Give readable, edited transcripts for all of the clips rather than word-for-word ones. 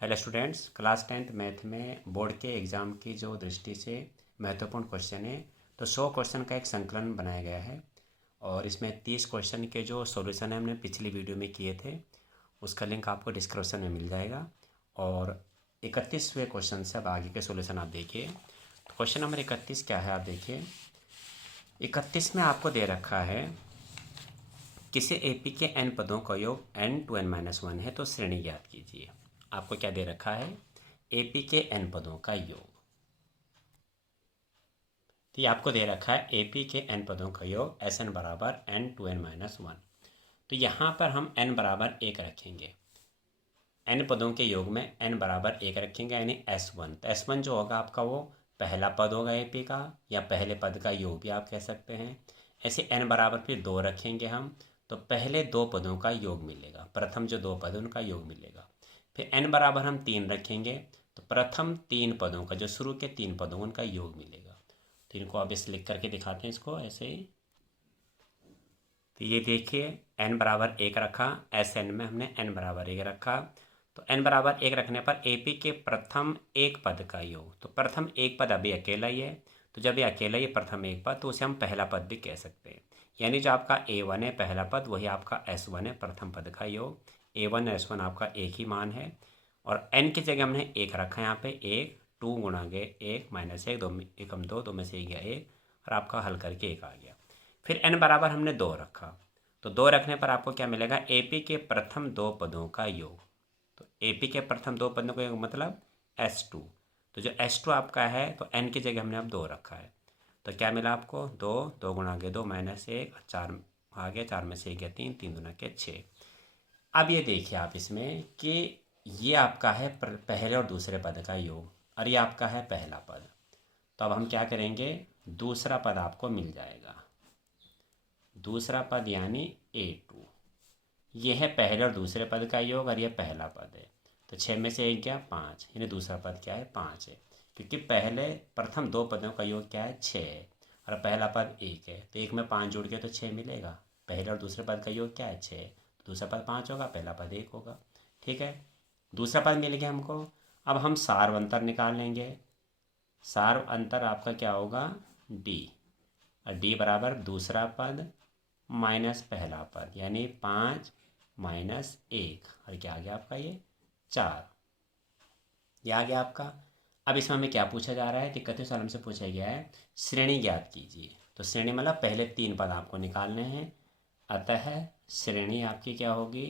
Hello students, class 10th math में board के exam की जो दृष्टि से महत्वपूर्ण क्वेश्चन है, तो 100 क्वेश्चन का एक संकलन बनाया गया है। और इसमें 30 क्वेश्चन के जो सॉल्यूशन है हमने पिछली वीडियो में किए थे, उसका लिंक आपको डिस्क्रिप्शन में मिल जाएगा। और 31वें क्वेश्चन से अब आगे के सॉल्यूशन आप देखिए। तो क्वेश्चन नंबर 31 क्या है, आप देखिए। 31 में आपको दे रखा है किसी एपी के n पदों का योग n टू n-1 है, तो श्रेणी ज्ञात कीजिए। आपको क्या दे रखा है, एपी के n पदों का योग। तो ये आपको दे रखा है एपी के n पदों का योग Sn बराबर n टू n-1। तो यहाँ पर हम n बराबर 1 रखेंगे। n पदों के योग में n बराबर 1 रखेंगे, यानी S1। तो S1 जो होगा आपका वो पहला पद होगा एपी का, या पहले पद का योग भी आप कह सकते हैं। ऐसे n बराबर फिर 2 रखेंगे हम, तो पहले दो पदों का योग मिलेगा। प्रथम जो दो पद हैं उनका योग मिलेगा। फिर n बराबर हम 3 रखेंगे, तो प्रथम 3 पदों का, जो शुरू के 3 पदों उनका योग मिलेगा। तो इनको अब इस लिख करके दिखाते हैं इसको ऐसे ही। तो ये देखिए, n बराबर 1 रखा, Sn में हमने n बराबर 1 रखा। तो n बराबर 1 रखने पर एपी के प्रथम एक पद का योग, तो प्रथम एक पद अभी अकेला ही है। तो जब ये अकेला ही प्रथम एक पद, तो उसे हम पहला पद भी कह सकते हैं। यानी जो आपका A1 है पहला पद, वही आपका S1 है प्रथम पद का योग। A1 S1 आपका एक ही मान है। और n की जगह हमने 1 रखा है यहाँ पे। 1 2 गुणा गए 1 माइनस 1, 2 एकम 2, 2 में से 1 गया 1, और आपका हल करके 1 आ गया। फिर n बराबर हमने 2 रखा, तो 2 रखने पर आपको क्या मिलेगा, एपी के प्रथम दो पदों का योग। तो एपी के प्रथम दो पदों का योग मतलब S2। तो जो S2 आपका है, तो n की जगह हमने अब 2 रखा है। तो क्या मिला आपको, 2 2 गुणा के 2 माइनस 1, 4 आ गया, 4 में से 1 गया 3, 3 दूना के 6। अब ये देखिए आप इसमें कि ये आपका है पहले और दूसरे पद का योग, और ये आपका है पहला पद। तो अब हम क्या करेंगे, दूसरा पद आपको मिल जाएगा। दूसरा पद यानी A2, ये है पहले और दूसरे पद का योग, और ये पहला पद है। तो 6 में से 1 क्या, 5, यानी दूसरा पद क्या है, 5 है। क्योंकि पहले प्रथम दो पदों का योग क्या है, 6 है, और पहला पद 1 है। तो 1 में 5 जोड़ के तो 6 मिलेगा। पहले और दूसरे पद का योग क्या है, 6। दूसरा पद 5 होगा, पहला पद 1 होगा। ठीक है, दूसरा पद मिल गया हमको। अब हम सार अंतर निकाल लेंगे। सार अंतर आपका क्या होगा, डी। और डी बराबर दूसरा पद माइनस पहला पद, यानी 5 माइनस 1, और क्या आ गया आपका, ये 4। ये आ गया आपका। अब इसमें हमें क्या पूछा जा रहा है, 31वें सवाल हमसे पूछा गया है श्रेणी ज्ञात कीजिए। तो श्रेणी मतलब पहले 3 पद आपको निकालने हैं। अतः श्रेणी आपकी क्या होगी,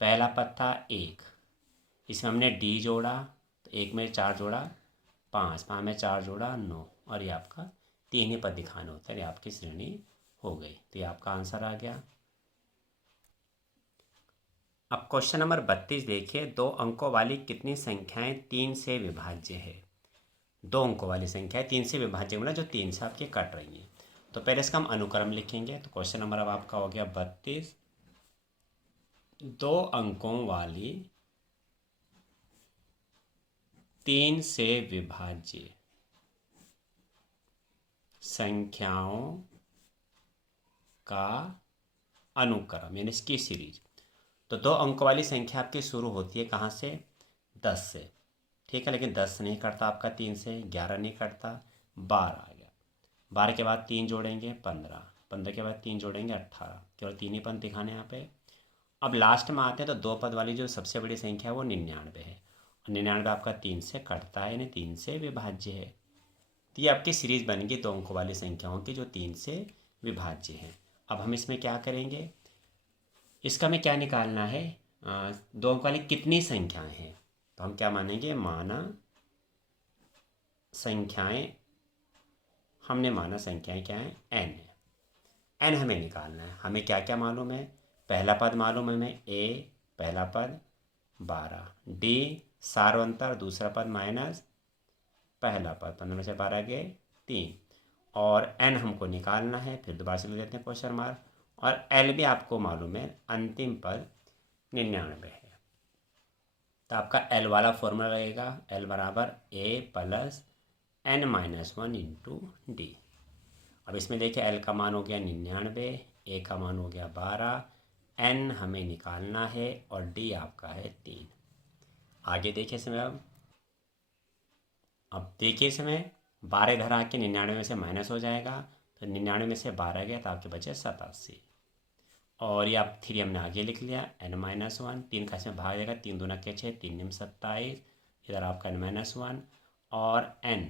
पहला पद था 1, इसमें हमने डी जोड़ा, तो 1 में 4 जोड़ा 5, 5 में 4 जोड़ा 9, और ये आपका 3 ही पद दिखाना होता है। ये आपकी श्रेणी हो गई। तो ये आपका आंसर आ गया। अब क्वेश्चन नंबर 32 देखिए, 2 अंकों वाली कितनी संख्याएं 3 से विभाज्य है। 2 अंकों वाली संख्या 3 से विभाज्य मतलब जो 3 से आपके कट रही हैं। तो पहले इसका हम अनुक्रम लिखेंगे। तो क्वेश्चन नंबर अब आपका हो गया 32, 2 अंकों वाली 3 से विभाज्य संख्याओं का अनुक्रम, यानी इसकी सीरीज। तो 2 अंकों वाली संख्या आपकी शुरू होती है कहाँ से, 10 से। ठीक है, लेकिन 10 नहीं कटता आपका 3 से, 11 नहीं कटता, 12 आ गया। 12 के बाद 3 जोड़ेंगे 15, 15 के बाद 3 जोड़ेंगे 18, केवल 3 ही पद दिखाने यहाँ पे। अब लास्ट में आते हैं तो 2 पद वाली जो सबसे बड़ी संख्या है वो 99 है, और 99 आपका 3 से कटता है, यानी 3 से विभाज्य है। तो ये आपकी सीरीज बन गई 2 अंकों वाली संख्याओं की जो 3 से विभाज्य है। अब हम इसमें क्या करेंगे, इसका हमें क्या निकालना है, 2 अंक वाली कितनी संख्याएं हैं। तो हम क्या मानेंगे, माना संख्याएं, हमने माना संख्याएं क्या है, n है। n हमें निकालना है। हमें क्या क्या मालूम है, पहला पद मालूम है हमें a, पहला पद 12, d सारवंतर दूसरा पद माइनस पहला पद, 15 में से 12 गए 3, और n हमको निकालना है। फिर दोबारा से लिख देते हैं क्वेश्चन मार्क। और l भी आपको मालूम है, अंतिम पद 99 है। तो आपका L वाला फॉर्मूला रहेगा, L बराबर A plus n-1 into D. अब इसमें देखिए L का मान हो गया 99, A का मान हो गया 12, n हमें निकालना है, और D आपका है 3। आगे देखिए इसमें अब देखिए इसमें 12 इधर आके 99 में से माइनस हो जाएगा, तो 99 में से 12 गया तो आपके बचे 87। और ये आप 3 हमने आगे लिख लिया, n-1, 3 का इसमें भाग जाएगा, 3 दूना के 6, 3 निम 27, इधर आपका n-1 और n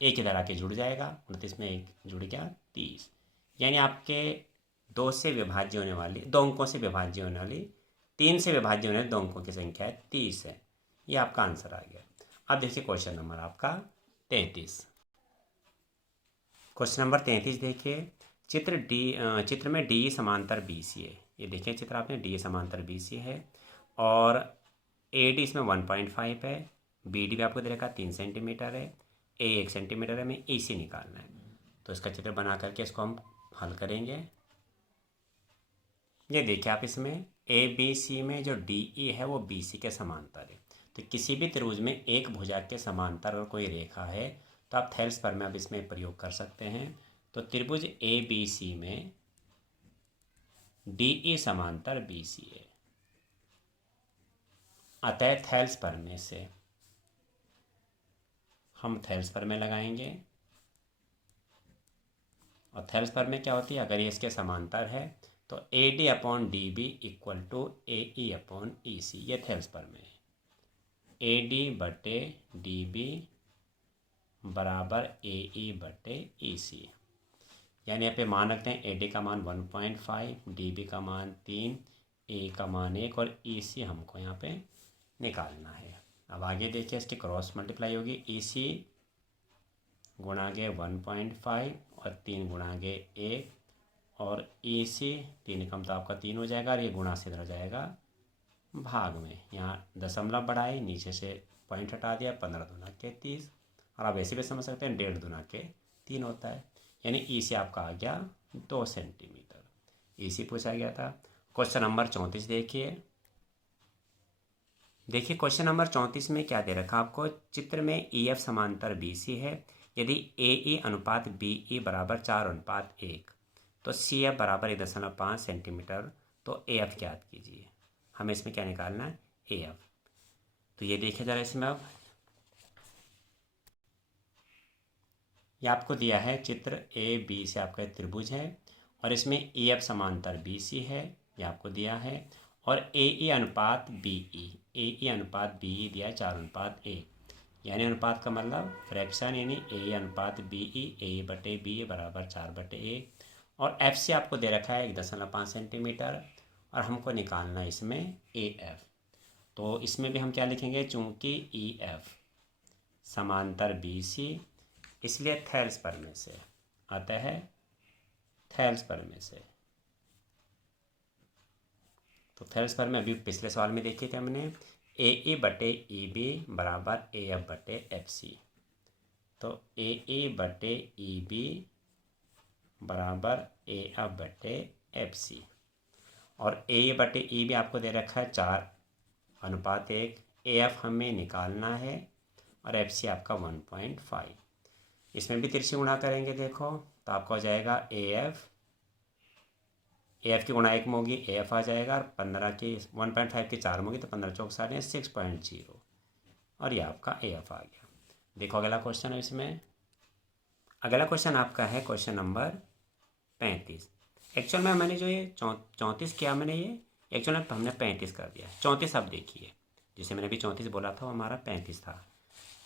एक इधर आके जुड़ जाएगा, 29 में एक जुड़ गया 30। यानी आपके 2 से विभाज्य होने वाली, 2 अंकों से विभाज्य होने वाली, 3 से विभाज्य होने वाली 2 अंकों की संख्या है 30 है। ये आपका आंसर आ गया। अब देखिए क्वेश्चन नंबर आपका 33। क्वेश्चन नंबर 33 देखिए, चित्र में डी समांतर बी सी है। ये देखिए चित्र आपने, डी समांतर बी सी है और ए डी इसमें 1.5 है, बी डी भी आपको दे रखा 3 सेंटीमीटर है, ए 1 सेंटीमीटर है, हमें ई सी निकालना है। तो इसका चित्र बना करके इसको हम हल करेंगे। ये देखिए आप, इसमें ए बी सी में जो डी ई है वो बी सी के समांतर है। तो किसी भी त्रिभुज में एक भुजा के समांतर और कोई रेखा है तो आप थेल्स पर में अब इसमें प्रयोग कर सकते हैं। तो त्रिभुज ए बी सी में डी ई समांतर बी सी है, अतः थेल्स पर में से हम थेल्स पर में लगाएंगे। और थेल्स पर में क्या होती है, अगर ये इसके समांतर है तो A D upon D B equal to A E upon E C, ये थेल्स पर में है। ए डी बटे डी बी बराबर ए ई बटे ई सी। यानी यहाँ पे मान रखते हैं, ए डी का मान 1.5, डी बी का मान 3, ए का मान 1 और ई सी हमको यहाँ पे निकालना है। अब आगे देखिए, इसकी क्रॉस मल्टीप्लाई होगी, ई सी गुणा के 1.5 और 3 गुणा के 1 और ई सी 3 कम तो आपका 3 हो जाएगा और ये गुणा से इधर हो जाएगा भाग में। यहाँ दशमलव बढ़ाए, नीचे से पॉइंट हटा दिया, 15 दूना के 30। और आप ऐसे भी समझ सकते हैं 1.5 दूना के 3 होता है। यानी ई सी आपका आ गया 2 सेंटीमीटर। ई सी पूछा गया था। क्वेश्चन नंबर 34 देखिए। देखिए क्वेश्चन नंबर 34 में क्या दे रखा आपको, चित्र में ई एफ समांतर बी सी है। यदि ए ई अनुपात बी ई बराबर 4:1 तो सी एफ बराबर 1.5 सेंटीमीटर। तो ए एफ ज्ञात कीजिए। हमें इसमें क्या निकालना है, ए एफ। तो ये देखिए ज़रा इसमें, अब ये आपको दिया है चित्र ए बी से आपका त्रिभुज है और इसमें ए एफ समांतर बी सी है, ये आपको दिया है। और ए ई अनुपात बी ई, ए ई अनुपात बी ई दिया 4:1। यानी अनुपात का मतलब फ्रैक्शन, यानी ए अनुपात बी ई, ए बटे बी बराबर 4/1। और एफ सी आपको दे रखा है 1.5 सेंटीमीटर और हमको निकालना है इसमें ए एफ। तो इसमें भी हम क्या लिखेंगे, चूँकि ई एफ समांतर बी सी इसलिए थेल्स पर में से, अतः थेल्स पर में से। तो थेल्स पर में अभी पिछले सवाल में देखिए थे हमने, ए ई बटे ई बी बराबर ए एफ बटे एफ सी। तो ए ई बटे ई बी बराबर ए एफ बटे एफ सी। और ए बटे ई बी आपको दे रखा है 4:1। ए एफ हमें निकालना है और एफ सी आपका 1.5। इसमें भी तिरछी गुणा करेंगे देखो, तो आपका हो जाएगा ए एफ की गुणा 1 में होगी, ए एफ आ जाएगा। और 15 की 1.5 की 4 में होगी तो 15 चौक 6.0 और ये आपका ए एफ आ गया। देखो अगला क्वेश्चन है इसमें। अगला क्वेश्चन आपका है क्वेश्चन नंबर 35। एक्चुअल में मैंने जो ये 34 किया, मैंने ये एक्चुअल में हमने 35 कर दिया। 34 आप देखिए, जिसे मैंने अभी 34 बोला था वो हमारा 35 था।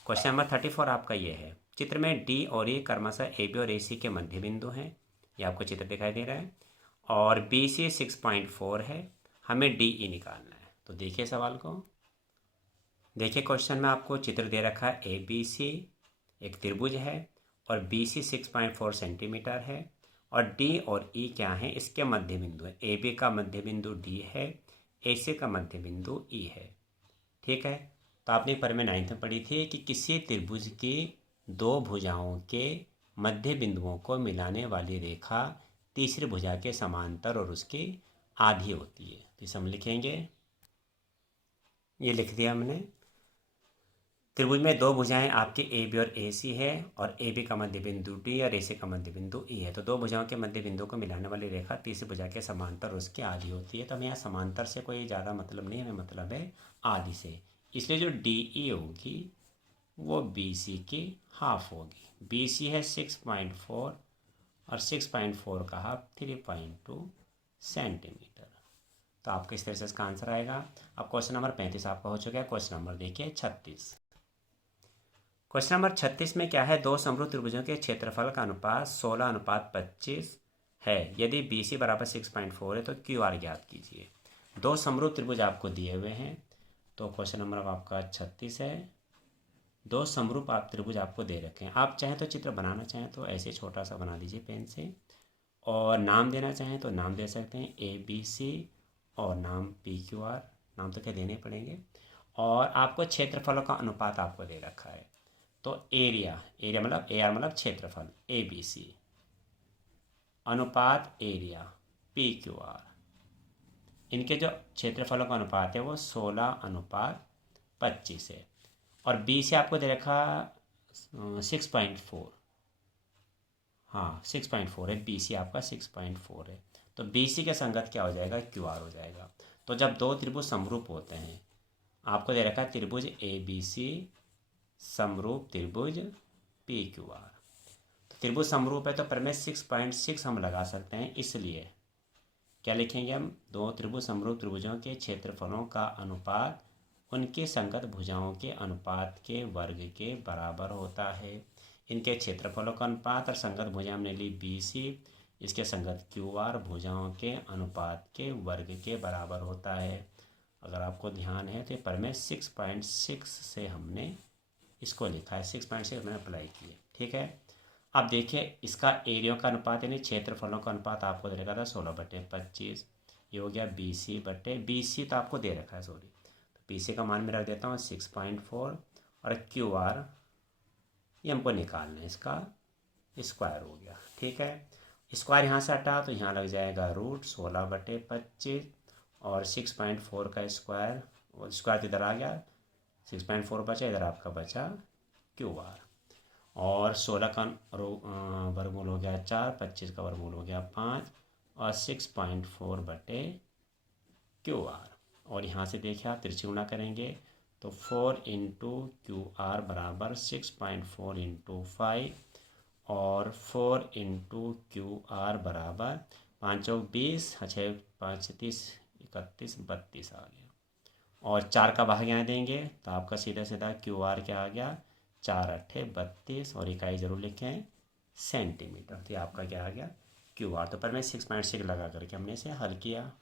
क्वेश्चन नंबर 34 आपका ये है, चित्र में डी और ए क्रमशः ए बी और ए सी के मध्य बिंदु हैं। ये आपको चित्र दिखाई दे रहा है। और बी सी 6.4 है, हमें डी ई निकालना है। तो देखिए सवाल को, देखिए क्वेश्चन में आपको चित्र दे रखा है, ए बी सी एक त्रिभुज है और बी सी 6.4 सेंटीमीटर है और डी और ई क्या है, इसके मध्य बिंदु है। ए बी का मध्य बिंदु डी है, ए सी का मध्य बिंदु ई है। ठीक है। तो आपने पर में 9th में पढ़ी थी कि किसी त्रिभुज की 2 भुजाओं के मध्य बिंदुओं को मिलाने वाली रेखा तीसरी भुजा के समांतर और उसकी आधी होती है। तो इसे हम लिखेंगे, ये लिख दिया हमने। त्रिभुज में 2 भुजाएं आपकी ए बी और ए सी है और ए बी का मध्य बिंदु डी और ए सी का मध्य बिंदु ई है। तो 2 भुजाओं के मध्य बिंदु को मिलाने वाली रेखा तीसरी भुजा के समांतर और उसकी आधी होती है। तो हमें यहाँ समांतर से कोई ज़्यादा मतलब नहीं, हमें मतलब है आधी से। इसलिए जो डी ई होगी वो बी सी की हाफ होगी। बी सी है 6.4 और 6.4 का हाफ 3.2 सेंटीमीटर। तो आपको इस तरह से इसका आंसर आएगा। अब क्वेश्चन नंबर 35 आपका हो चुका है। क्वेश्चन नंबर देखिए 36। क्वेश्चन नंबर 36 में क्या है, दो समरूप त्रिभुजों के क्षेत्रफल का अनुपात 16:25 है। यदि बी सी बराबर 6.4 है तो क्यू आर ज्ञात कीजिए। दो समरूप त्रिभुज आपको दिए हुए हैं। तो क्वेश्चन नंबर अब आपका 36 है। दो समरूप आप त्रिभुज आपको दे रखे हैं। आप चाहें तो चित्र बनाना चाहें तो ऐसे छोटा सा बना लीजिए पेन से, और नाम देना चाहें तो नाम दे सकते हैं ए बी सी और नाम पी क्यू आर। नाम तो क्या देने पड़ेंगे। और आपको क्षेत्रफलों का अनुपात आपको दे रखा है। तो एरिया मतलब ए आर मतलब क्षेत्रफल ए बी सी अनुपात एरिया पी क्यू आर। इनके जो क्षेत्रफलों का अनुपात है वो 16:25 है। और बी से आपको दे रखा 6.4। हाँ 6.4 है। बी सी आपका 6.4 है। तो बी सी के संगत क्या हो जाएगा, क्यू आर हो जाएगा। तो जब दो त्रिभुज समरूप होते हैं, आपको दे रखा है त्रिभुज ए बी सी समरूप त्रिभुज पी क्यू आर। तो त्रिभुज समरूप है तो प्रमेय 6.6 हम लगा सकते हैं। इसलिए क्या लिखेंगे हम, दो त्रिभुज समरूप त्रिभुजों के क्षेत्रफलों का अनुपात उनके संगत भुजाओं के अनुपात के वर्ग के बराबर होता है। इनके क्षेत्रफलों का अनुपात और संगत भुजा हमने ली बी सी, इसके संगत क्यू आर भुजाओं के अनुपात के वर्ग के बराबर होता है। अगर आपको ध्यान है तो प्रमेय 6.6 से हमने इसको लिखा है। 6.6 मैंने अप्लाई किए, ठीक है। अब देखिए इसका एरिया का अनुपात यानी क्षेत्रफलों का अनुपात आपको दे रखा था 16/25। ये हो गया बी सी तो आपको दे रखा है, सॉरी। तो बी सी का मान मैं रख देता हूँ 6.4 और क्यू आर ये हमको निकालना है, इसका स्क्वायर हो गया, ठीक है। स्क्वायर यहाँ से हटा तो यहाँ लग जाएगा रूट 16/25 और 6.4 का स्क्वायर, और स्क्वायर इधर आ गया 6.4 बचा, इधर आपका बचा क्यू आर। और 16 का वर्गमूल हो गया 4, 25 का वर्गमूल हो गया 5 और 6.4/QR। और यहाँ से देखिए आप तिरछी गुणा करेंगे तो 4 × QR बराबर 6.4 × 5 और 4 × QR बराबर 5 × 20, 6 5 30 31 32 आ गया। और 4 का भाग यहाँ देंगे तो आपका सीधा सीधा QR क्या आ गया 4 8 32 और इकाई जरूर लिखें सेंटीमीटर। तो ये आपका क्या आ गया QR। तो पर मैं 6.6 लगा करके हमने इसे हल किया।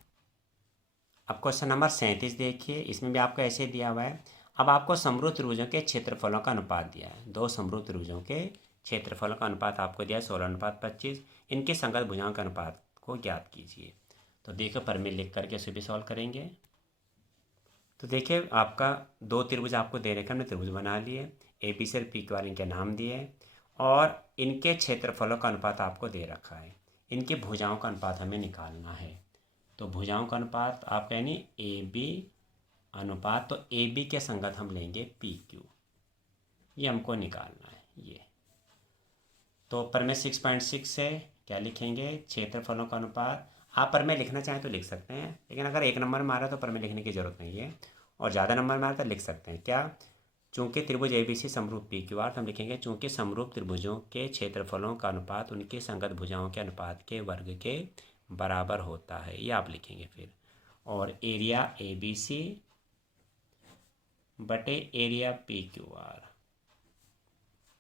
अब क्वेश्चन नंबर 37 देखिए, इसमें भी आपको ऐसे दिया हुआ है। अब आपको समरूप त्रिभुजों के क्षेत्रफलों का अनुपात दिया है। दो समरूप त्रिभुजों के क्षेत्रफलों का अनुपात आपको दिया है 16:25। इनके संगत भुजाओं के अनुपात को ज्ञात कीजिए। तो देखो परमेय लिख करके इसे भी सॉल्व करेंगे। तो देखिए आपका दो त्रिभुज आपको दे रखे, हमने त्रिभुज बना लिए, ए बी सी और पी क्यू आर इनके नाम दिए और इनके क्षेत्रफलों का अनुपात आपको दे रखा है। इनके भुजाओं का अनुपात हमें निकालना है। तो भुजाओं का अनुपात आपका यानी ए बी अनुपात, तो ए बी के संगत हम लेंगे पी क्यू, ये हमको निकालना है। ये तो प्रमेय 6.6 से क्या लिखेंगे, क्षेत्रफलों का अनुपात। आप प्रमेय लिखना चाहें तो लिख सकते हैं, लेकिन अगर एक नंबर में आ रहा है तो प्रमेय लिखने की जरूरत नहीं है। और ज़्यादा नंबर में आ रहा है तो लिख सकते हैं क्या, चूंकि त्रिभुज ए बी सी समरूप पी क्यू आर, तो हम लिखेंगे चूंकि समरूप त्रिभुजों के क्षेत्रफलों का अनुपात उनके संगत भुजाओं के अनुपात के वर्ग के बराबर होता है, ये आप लिखेंगे फिर। और एरिया ए बी सी बटे एरिया पी क्यू आर,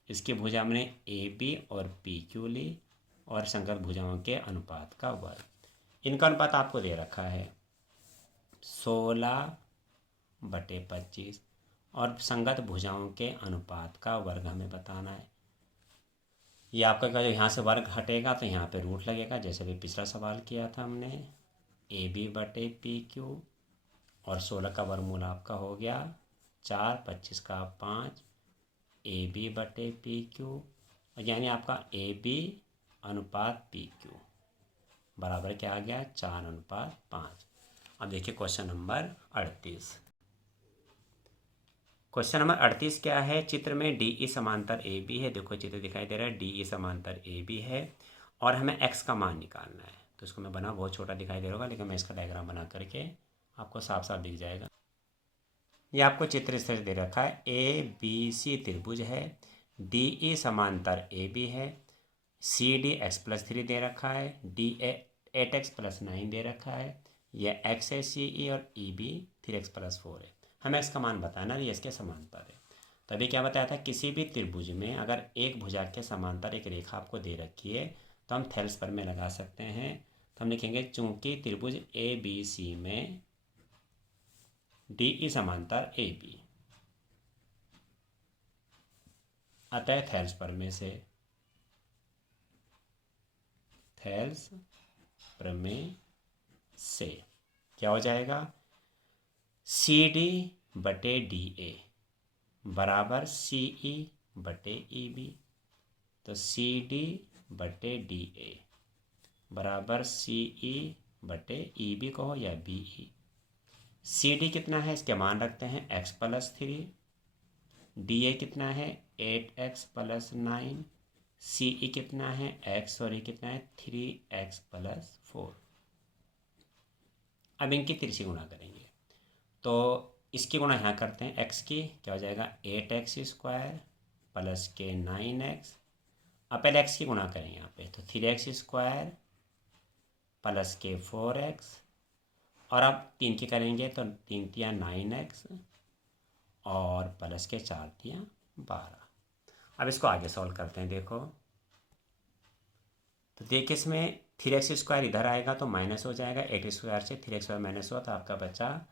इसकी भुजा हमने ए बी और पी क्यू ली और संगत भुजाओं के अनुपात का वर्ग। इनका अनुपात आपको दे रखा है 16/25 और संगत भुजाओं के अनुपात का वर्ग हमें बताना है। ये आपका जो यहाँ से वर्ग हटेगा तो यहाँ पे रूट लगेगा, जैसे भी पिछला सवाल किया था हमने। ए बी बटे पी क्यू और 16 का वर्गमूल आपका हो गया 4, 25 का 5 ए बी बटे पी क्यू, यानी आपका ए बी अनुपात पी क्यू बराबर क्या आ गया 4:5। अब देखिए क्वेश्चन नंबर 38। क्वेश्चन नंबर 38 क्या है, चित्र में डी ई समांतर ए बी है। देखो चित्र दिखाई दे रहा है, डी ई समांतर ए बी है और हमें एक्स का मान निकालना है। तो इसको मैं बना बहुत छोटा दिखाई दे रहा होगा, लेकिन मैं इसका डायग्राम बना करके आपको साफ साफ दिख जाएगा। ये आपको चित्र इस तरह से दे रखा है, ए बी सी त्रिभुज है, डी ई समांतर ए बी है, सी डी x+3 दे रखा है, डी 8x+9 दे रखा है, यह x है सी ई, और ई बी 3x+4 है। हमें x का मान बताना, ये इसके समांतर है। तो अभी क्या बताया था, किसी भी त्रिभुज में अगर एक भुजा के समांतर एक रेखा आपको दे रखी है तो हम थेल्स पर में लगा सकते हैं। तो हम लिखेंगे चूंकि त्रिभुज ए बी सी में डी ई समांतर ए बी, अतः थेल्स प्रमेय से, थेल्स प्रमेय से क्या हो जाएगा, सी डी बटे डी ए बराबर सी ई बटे ई बी। तो सी डी बटे डी ए बराबर सी ई बटे ई बी कहो या बी ई। सी डी कितना है, इसके मान रखते हैं x+3, डी ए कितना है 8x+9, सी ई कितना है x, और ये कितना है 3x+4। अब इनकी तिरछी गुणा करेंगे, तो इसकी गुणा यहाँ करते हैं, x की क्या हो जाएगा 8x² प्लस के 9x। अब पहले x की गुणा करेंगे यहाँ पे, तो 3x² प्लस के 4x, और अब 3 की करेंगे तो 3 तिया 9x और प्लस के 4 तिया 12। अब इसको आगे सॉल्व करते हैं। देखो तो देखिए इसमें 3x² इधर आएगा तो माइनस हो जाएगा, 8² से 3x² माइनस हुआ तो आपका बचा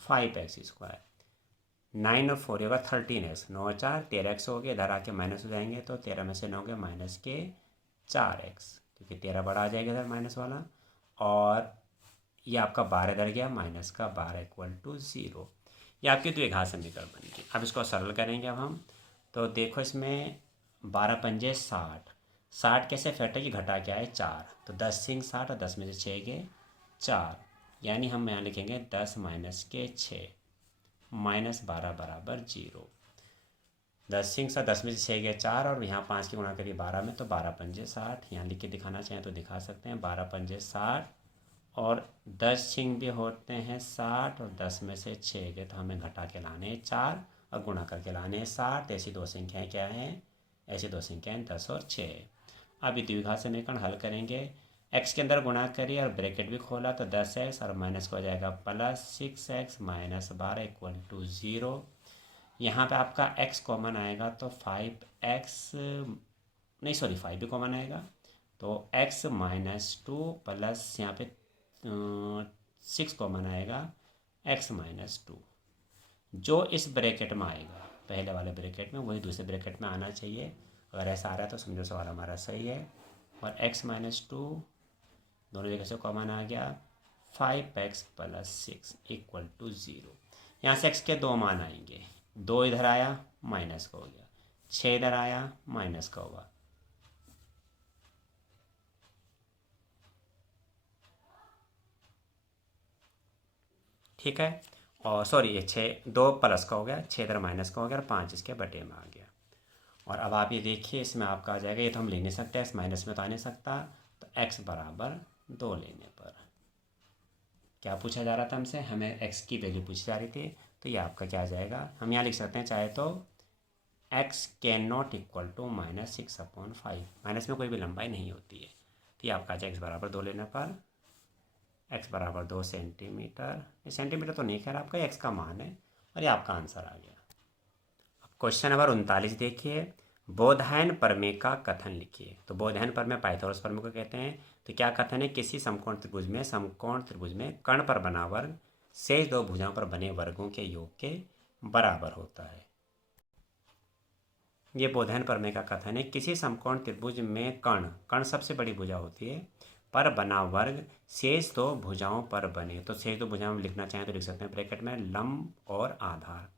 5x²। 9 और 4 होगा 13x, 9 और 4 13x हो गया, इधर आके माइनस हो जाएंगे तो 13 में से 9 गया माइनस के 4x, क्योंकि 13 बड़ा आ जाएगा इधर माइनस वाला, और ये आपका 12 इधर गया, माइनस का 12 = 0। ये आपकी द्विघात समीकरण बन गई। अब इसको सरल करेंगे अब हम, तो देखो इसमें 12 पंजे 60, 60 कैसे फैक्टर की घटा क्या है 4, तो 10 सिंग 60 और 10 में से 6 गए 4, यानी हम यहाँ लिखेंगे 10 माइनस के 6 माइनस 12 बराबर 0। 10 सिंग 10 में से 6 गए 4, और यहाँ 5 की गुणा करिए 12 में, तो 12 पंजे 60, यहाँ लिख के दिखाना चाहें तो दिखा सकते हैं 12 पंजे 60, और 10 सिंग भी होते हैं 60, और 10 में से 6 गए तो हमें घटा के लाने 4 और गुणा करके लाने 60। ऐसी दो संख्याएँ क्या हैं, ऐसी दो संख्याएँ 10 और 6। अब द्विघात समीकरण हल करेंगे, x के अंदर गुणा करिए और ब्रैकेट भी खोला तो 10x और माइनस को हो जाएगा प्लस 6x माइनस 12 = 0। यहाँ पे आपका x कॉमन आएगा तो 5x, नहीं सॉरी 5 भी कॉमन आएगा, तो x - 2 प्लस यहाँ पे 6 कॉमन आएगा, x - 2। जो इस ब्रैकेट में आएगा पहले वाले ब्रैकेट में वही दूसरे ब्रैकेट में आना चाहिए। अगर ऐसा आ रहा है तो समझो सवाल हमारा सही है। और x - 2 दोनों जगह से कॉमन आ गया, 5x + 6 = 0। यहाँ से x के दो मान आएंगे, 2 इधर आया माइनस का हो गया, 6 इधर आया माइनस का होगा, ठीक है। और सॉरी ये 6 2 प्लस का हो गया, 6 इधर माइनस का हो गया, और 5 इसके बटे में आ गया। और अब आप ये देखिए इसमें आपका आ जाएगा, ये तो हम ले नहीं सकते, x माइनस में तो आ नहीं सकता, तो x बराबर 2 लेने पर क्या पूछा जा रहा था हमसे, हमें x की वैल्यू पूछी जा रही थी, तो ये आपका क्या आ जाएगा, हम यहाँ लिख सकते हैं चाहे तो x कैन नॉट = -6/5, माइनस में कोई भी लंबाई नहीं होती है, तो ये आपका x बराबर 2 लेने पर x बराबर 2 सेंटीमीटर, सेंटीमीटर तो नहीं, खैर आपका x का मान है, और ये आपका आंसर आ गया। अब क्वेश्चन नंबर 39 देखिए, बोधायन प्रमेय का कथन लिखिए। तो बोधायन प्रमेय पाइथागोरस प्रमेय को कहते हैं। तो क्या कथन है, किसी समकोण त्रिभुज में कर्ण पर बना वर्ग शेष दो भुजाओं पर बने वर्गों के योग के बराबर होता है। ये बोधायन प्रमेय का कथन है, किसी समकोण त्रिभुज में कर्ण सबसे बड़ी भुजा होती है, पर बना वर्ग शेष दो भुजाओं पर बने, तो शेष दो भुजाओं में लिखना चाहें तो लिख सकते हैं ब्रैकेट में लंब और आधार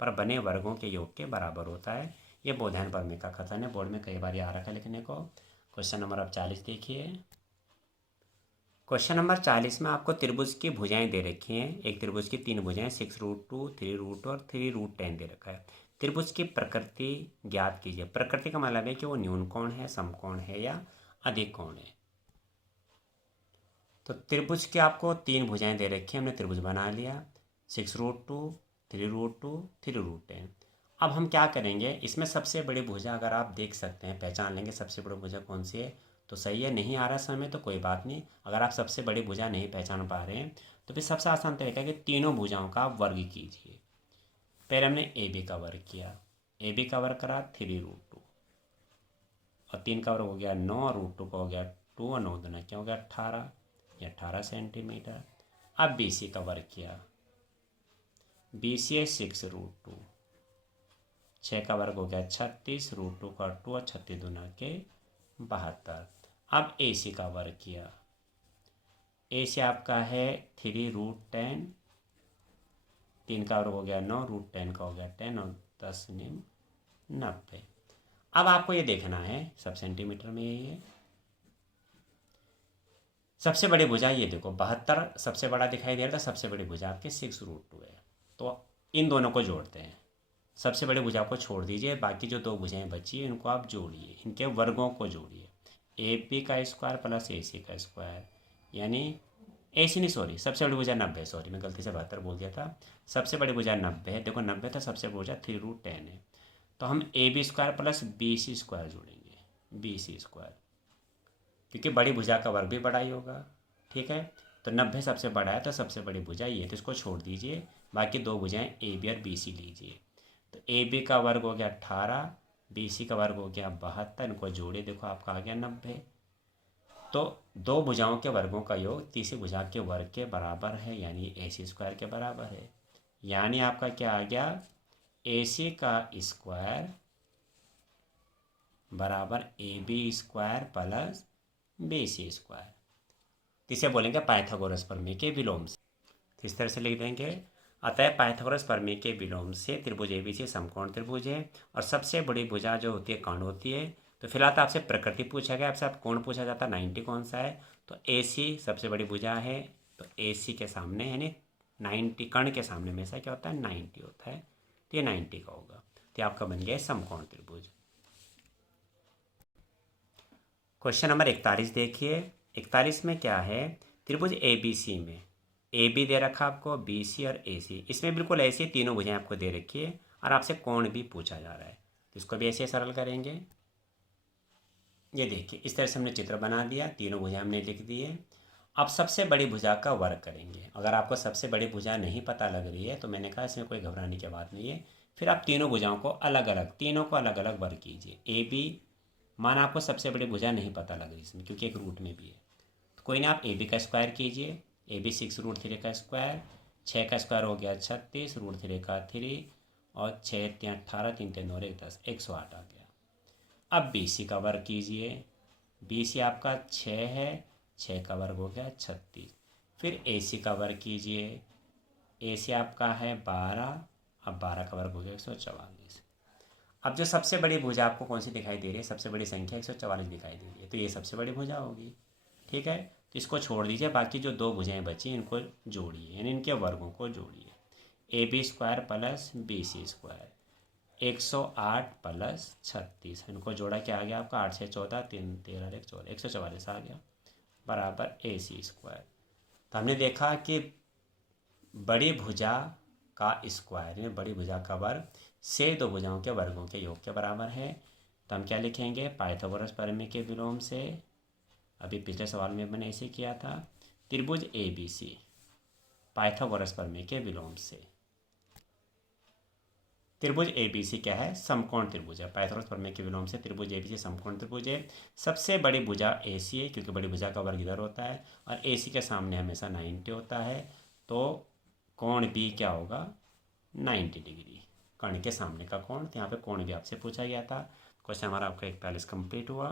पर बने वर्गों के योग के बराबर होता है। ये बोधायन प्रमेय का कथन है, बोर्ड में कई बार आ रखा है लिखने को। क्वेश्चन नंबर अब 40 देखिए। क्वेश्चन नंबर 40 में आपको त्रिभुज की भुजाएं दे रखी हैं। एक त्रिभुज की 3 भुजाएं 6√2, 3√2 और 3√10 दे रखा है। त्रिभुज की प्रकृति ज्ञात कीजिए। प्रकृति का मतलब है कि वो न्यून कोण है, समकोण है या अधिक कोण है। तो त्रिभुज की आपको 3 भुजाएं दे रखी हैं, हमने त्रिभुज बना लिया, 6√2, 3√2 3√10। अब हम क्या करेंगे, इसमें सबसे बड़ी भुजा अगर आप देख सकते हैं, पहचान लेंगे सबसे बड़ी भुजा कौन सी है, तो सही है। नहीं आ रहा समय तो कोई बात नहीं, अगर आप सबसे बड़ी भुजा नहीं पहचान पा रहे हैं तो फिर सबसे आसान तरीका है कि तीनों भुजाओं का आप वर्ग कीजिए। पहले हमने ए बी का वर्ग किया, ए बी का वर्ग करा 3√2 और 3 का वर्ग हो गया 9 और √2 का हो गया 2 और 9 दूना क्या हो गया 18, या 18 सेंटीमीटर। अब बी सी का वर्ग किया, बी सी है 6√2, 6 का वर्ग हो गया 36, √2 का 2 और 36 दूना के 72। अब ए सी का वर्ग किया, ए सी आपका है 3√10, 3 का वर्ग हो गया 9, √10 का हो गया 10 और 10 निम 90। अब आपको ये देखना है सब सेंटीमीटर में यही है। सबसे बड़ी भुजा ये देखो 72 सबसे बड़ा दिखाई दे रहा था, सबसे बड़ी भुजा आपके 6√2 है। तो इन दोनों को जोड़ते हैं, सबसे बड़ी भुजा को छोड़ दीजिए, बाकी जो दो भुजाएं बची है इनको आप जोड़िए, इनके वर्गों को जोड़िए। ए पी का स्क्वायर प्लस ए सी का स्क्वायर, यानी ए सी नहीं सॉरी सबसे बड़ी भुजा 90, सॉरी मैं गलती से 72 बोल दिया था, सबसे बड़ी भुजा 90 है। देखो 90 था, सबसे बड़ी भुजा 3√10 है, तो हम A B square plus B C square जोड़ेंगे, बी सी स्क्वायर, क्योंकि बड़ी भुजा का वर्ग भी बड़ा ही होगा। ठीक है, तो 90 सबसे बड़ा है तो सबसे बड़ी भुजा ये, तो इसको छोड़ दीजिए, बाकी दो भुजाएं ए बी और बी सी लीजिए। तो ए बी का वर्ग हो गया 18, बी सी का वर्ग हो गया 72, इनको जोड़े देखो आपका आ गया 90। तो दो भुजाओं के वर्गों का योग तीसरी भुजा के वर्ग के बराबर है, यानी ए सी स्क्वायर के बराबर है। यानी आपका क्या आ गया, ए सी का स्क्वायर बराबर A B square plus B C square. इसे बोलेंगे पाइथागोरस प्रमेय के विलोम से, तो इस तरह से लिख देंगे। अतः पाइथागोरस प्रमेय के विलोम से त्रिभुज एबीसी समकोण त्रिभुज है, और सबसे बड़ी भुजा जो होती है कर्ण होती है। तो फिलहाल तो आपसे प्रकृति पूछा गया, आपसे आप कोण पूछा जाता है 90 कौन सा है, तो ए सी सबसे बड़ी भुजा है, तो ए सी के सामने यानी 90 कर्ण के सामने हमेशा क्या होता है 90 होता है, तो ये 90 का होगा, तो आपका बन गया समकोण त्रिभुज। क्वेश्चन नंबर 41 देखिए, 41 में क्या है, त्रिभुज ए बी सी में ए बी दे रखा आपको, बी सी और ए सी, इसमें बिल्कुल ऐसी तीनों भुजाएं आपको दे रखी है, और आपसे कोण भी पूछा जा रहा है, तो इसको भी ऐसे सरल करेंगे। ये देखिए इस तरह से हमने चित्र बना दिया, तीनों भुजाएं हमने लिख दी है। अब सबसे बड़ी भुजा का वर्ग करेंगे। अगर आपको सबसे बड़ी भुजा नहीं पता लग रही है तो मैंने कहा इसमें कोई घबराने की बात नहीं है, फिर आप तीनों भुजाओं को अलग अलग, तीनों को अलग अलग वर्ग कीजिए। ए बी मान आपको सबसे बड़ी भुजा नहीं पता लग रही इसमें, क्योंकि एक रूट में भी है, तो कोई ना आप ए बी का स्क्वायर कीजिए, ए बी 6√3 का स्क्वायर, 6 का स्क्वायर हो गया 36, √3 का 3 और 6 3 18, 3 3 और 1 10, 108 आ गया। अब बी सी का वर्ग कीजिए, बी सी आपका 6 है, 6 का वर्ग हो गया 36। फिर ए सी का वर्ग कीजिए, ए सी आपका है 12, अब 12 का वर्ग हो गया 144। अब जो सबसे बड़ी भुजा आपको कौन सी दिखाई दे रही है, सबसे बड़ी संख्या 144 दिखाई दे रही है, तो ये सबसे बड़ी भुजा होगी। ठीक है, तो इसको छोड़ दीजिए, बाकी जो दो भुजाएं बची इनको जोड़िए, यानी इनके वर्गों को जोड़िए। A B square plus B C square 108 plus 36, इनको जोड़ा क्या आ गया आपका 8 से 14 3 13 1 14 144 आ गया, बराबर ए सी स्क्वायर। तो हमने देखा कि बड़ी भुजा का स्क्वायर यानी बड़ी भुजा का वर्ग से दो भुजाओं के वर्गों के योग के बराबर है। तो हम क्या लिखेंगे, पाइथागोरस प्रमेय के विलोम से, अभी पिछले सवाल में मैंने ऐसे किया था, त्रिभुज ए बी सी पाइथागोरस प्रमेय के विलोम से। त्रिभुज ए बी सी क्या है, समकोण त्रिभुज है, पाइथागोरस प्रमेय के विलोम से त्रिभुज ए बी सी समकोण त्रिभुज है। सबसे बड़ी भुजा ए सी है, क्योंकि बड़ी भुजा का वर्ग इधर होता है, और ए सी के सामने हमेशा 90 होता है, तो कोण भी क्या होगा 90 डिग्री, कर्ण के सामने का कोण। तो यहाँ पे कोण भी आपसे पूछा गया था। क्वेश्चन हमारा आपका 41 कंप्लीट हुआ।